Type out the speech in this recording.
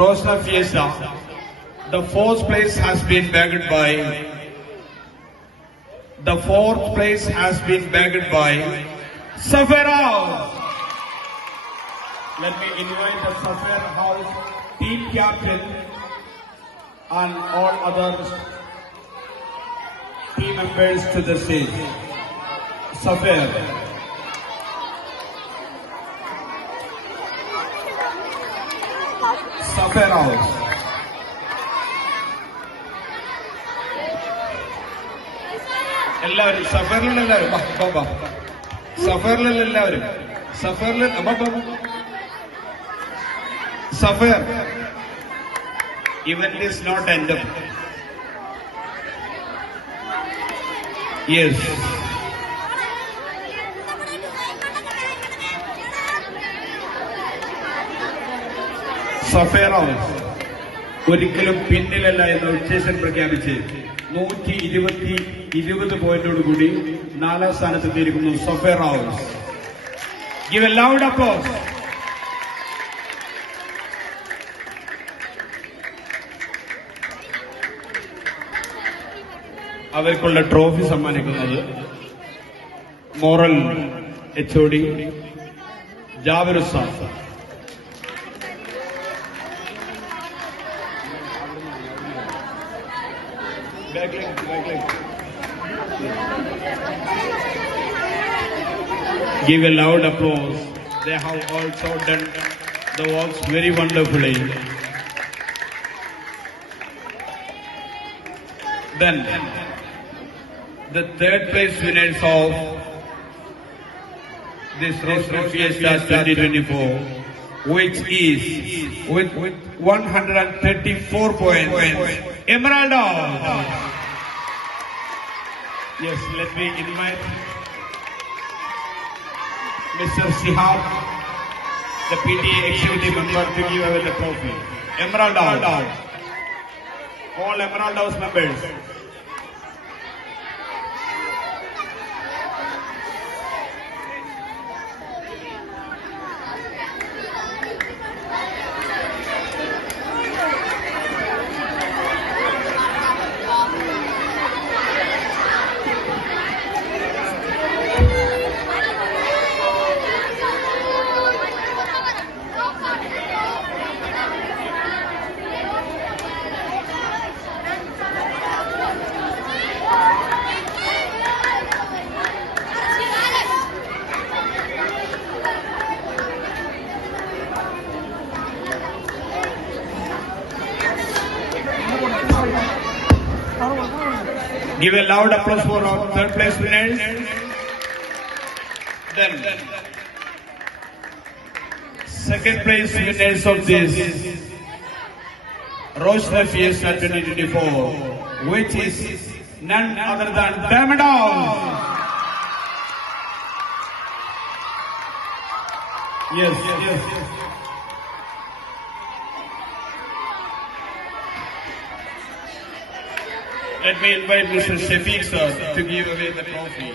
Rosna Fiesta. The fourth place has been bagged by. The fourth place has been bagged by Sapphire House. Let me invite the Sapphire House team captain and all other team members to the stage. Sapphire. Sapphire House. എല്ലാവരും സഫറിലെല്ലാവരും സഫറിലെല്ലാവരും സഫറിൽ Sapphire event is not end up. Yes. Sapphire House ഒരിക്കലും പിന്നിലല്ല എന്ന ഉച്ചേഷൻ പ്രഖ്യാപിച്ച് 120 പോയിന്റോടുകൂടി 4ാം സ്ഥാനത്തെത്തിയിരിക്കുന്നു Sapphire House. Give a loud applause. അവർക്കുള്ള ട്രോഫി സമ്മാനിക്കുന്നത് moral HOD Jabir Usthad. Give a loud applause. They have also done the works very wonderfully. Then the third place winners of this Rosna Fiesta 2024, which is with 134 points, Emerald House. Yes, let me invite Mr. Sihab, the PTA executive member, to give away the trophy. Emerald House. All Emerald House members. Give a loud applause for our third place winners. Then, second place winners of this Rosna Fiesta 2024, which is none other than Diamond House. Yes. Let me invite Mr. Shafiq sir to give away the trophy.